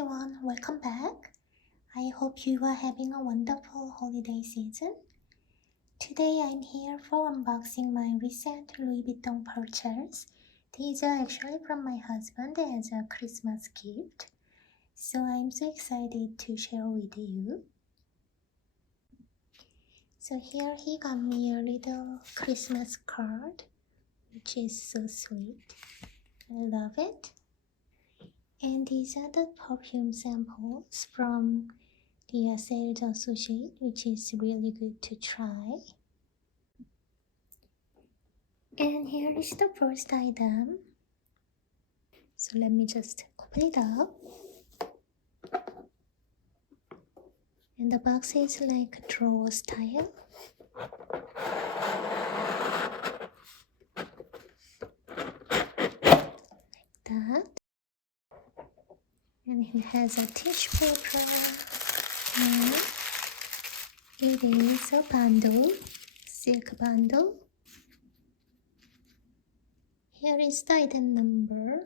everyone, welcome back. I hope you are having a wonderful holiday season. Today I'm here for unboxing my recent Louis Vuitton purchase. These are actually from my husband as a Christmas gift. So I'm so excited to share with you. So here he got me a little Christmas card, which is so sweet. I love it. And these are the perfume samples from the sales associate, which is really good to try. And here is the first item. So let me just open it up. And the box is like a drawer style. Like that. And it has a tissue paper. And it is a bundle, silk bundle. Here is the item number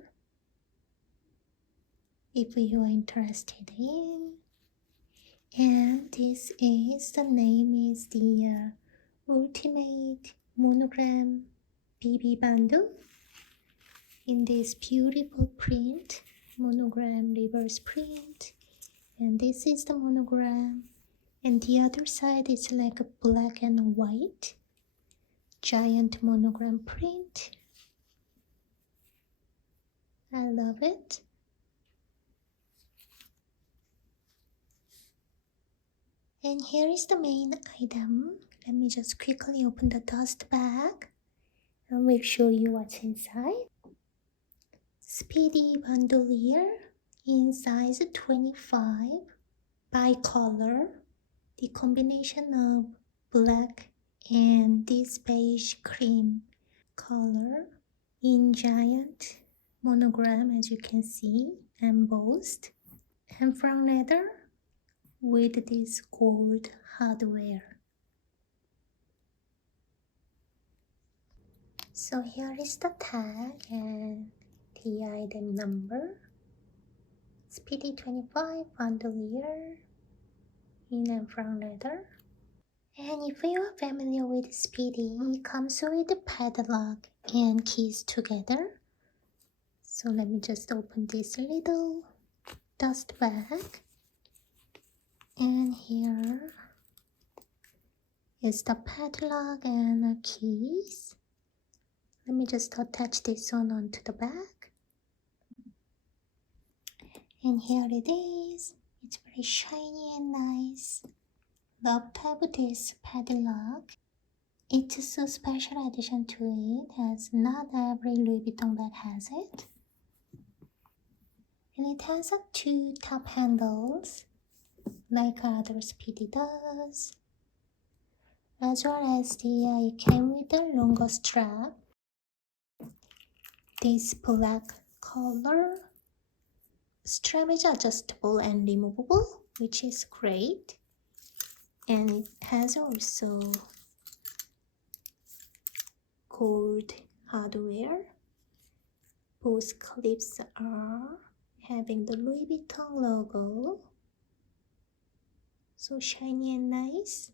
if you are interested in. And this is, the name is the Ultimate Monogram BB Bundle in this beautiful print, monogram reverse print. And this is the monogram, and the other side is like a black and white giant monogram print. I love it. And here is the main item. Let me just quickly open the dust bag and we'll show you what's inside. Speedy bandolier in size 25 by color. The combination of black and this beige cream color in giant monogram, as you can see, embossed, and from leather with this gold hardware. So here is the tag and the item number. Speedy 25 bandolier in and from leather. And if you are familiar with Speedy, it comes with the padlock and keys together. So let me just open this little dust bag. And here is the padlock and the keys. Let me just attach this one onto the bag. And here it is. It's very shiny and nice. Love to have this padlock. It's so special addition to it, as not every Louis Vuitton bag has it. And it has two top handles, like other Speedy does, as well as it came with a longer strap. This black color strap is adjustable and removable, which is great. And it has also gold hardware. Both clips are having the Louis Vuitton logo. So shiny and nice.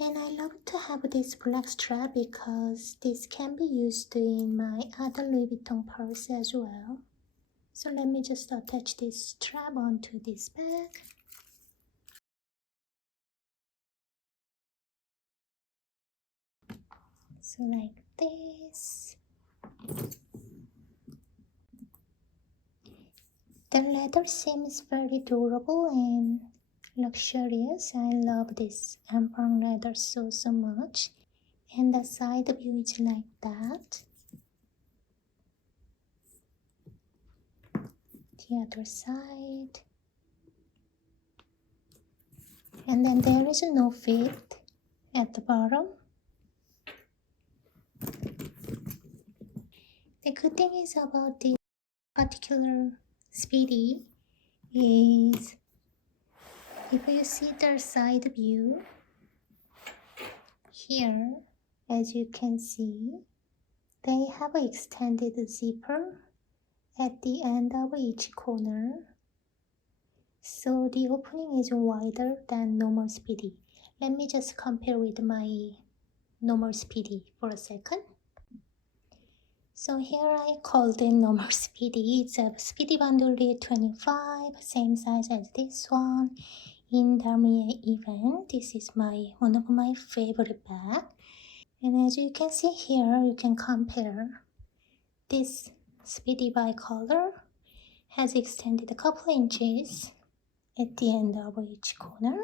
And I love to have this black strap because this can be used in my other Louis Vuitton purse as well. So let me just attach this strap onto this bag. So like this. The leather seems very durable and luxurious. I love this Emperor leather so much. And the side view is like that. The other side. And then there is no fit at the bottom. The good thing is about this particular Speedy is, if you see the side view here, as you can see, They have an extended zipper at the end of each corner, so the opening is wider than normal Speedy. Let me just compare with my normal Speedy for a second. So here I called it normal Speedy. It's a Speedy bundle 25, same size as this one. In Dharmiya event, this is one of my favorite bag. And as you can see here, you can compare. This Speedy bicolor has extended a couple inches at the end of each corner.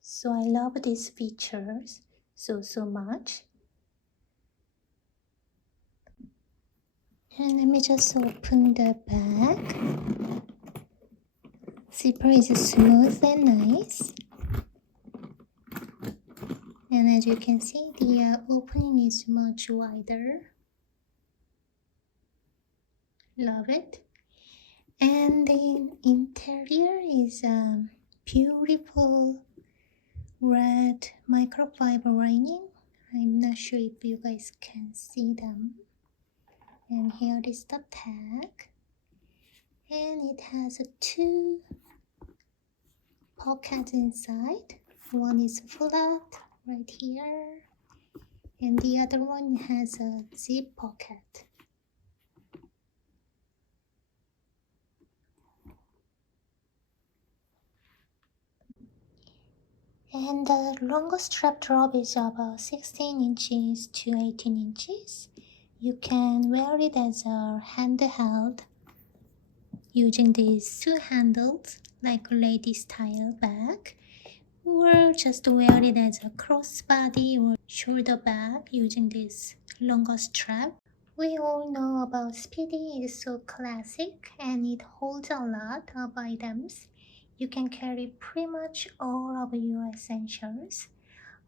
So I love these features so much. And let me just open the bag. Zipper is smooth and nice. And as you can see, the opening is much wider. Love it. And the interior is beautiful red microfiber lining. I'm not sure if you guys can see them. And here is the tag. And it has two pockets inside. One is flat right here, and the other one has a zip pocket. And the longest strap drop is about 16 inches to 18 inches. You can wear it as a handheld using these two handles like a lady style bag, or just wear it as a crossbody or shoulder bag using this longer strap. We all know about Speedy is so classic and it holds a lot of items. You can carry pretty much all of your essentials.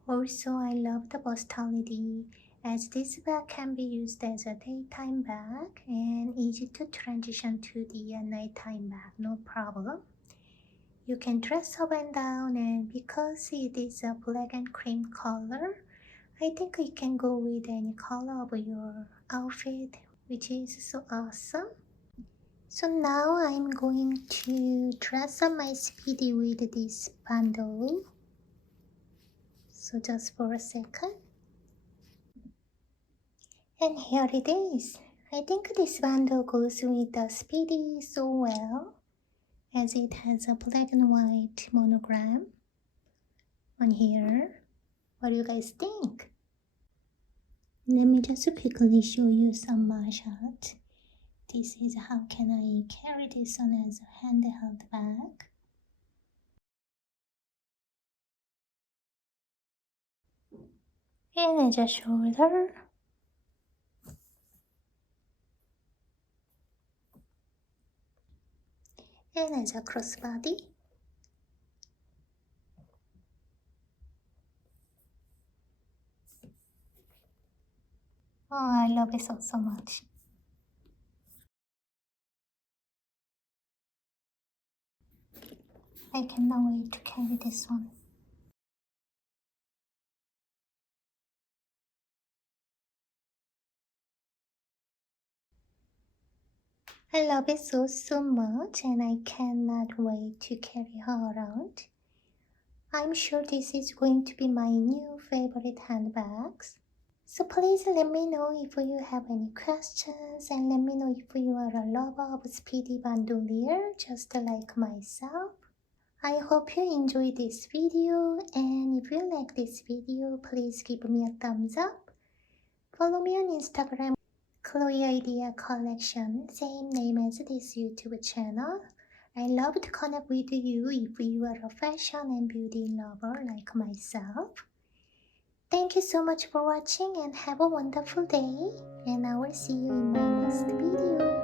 Also, I love the versatility as this bag can be used as a daytime bag and easy to transition to the nighttime bag, no problem. You can dress up and down, and because it is a black and cream color, I think you can go with any color of your outfit, which is so awesome. So now I'm going to dress up my Speedy with this bundle. So just for a second. And here it is. I think this bundle goes with the Speedy so well, as it has a black and white monogram on here. What do you guys think? Let me just quickly show you some shots. This is how can I carry this on as a handheld bag. And as a shoulder. And as a crossbody. Oh, I love it so much. I cannot wait to carry this one. I love it so much and I cannot wait to carry her around. I'm sure this is going to be my new favorite handbags. So please let me know if you have any questions and let me know if you are a lover of Speedy Bandolier just like myself. I hope you enjoyed this video, and if you like this video, please give me a thumbs up. Follow me on Instagram, Chloe Idea Collection, same name as this YouTube channel. I love to connect with you if you are a fashion and beauty lover like myself. Thank you so much for watching and have a wonderful day, and I will see you in my next video.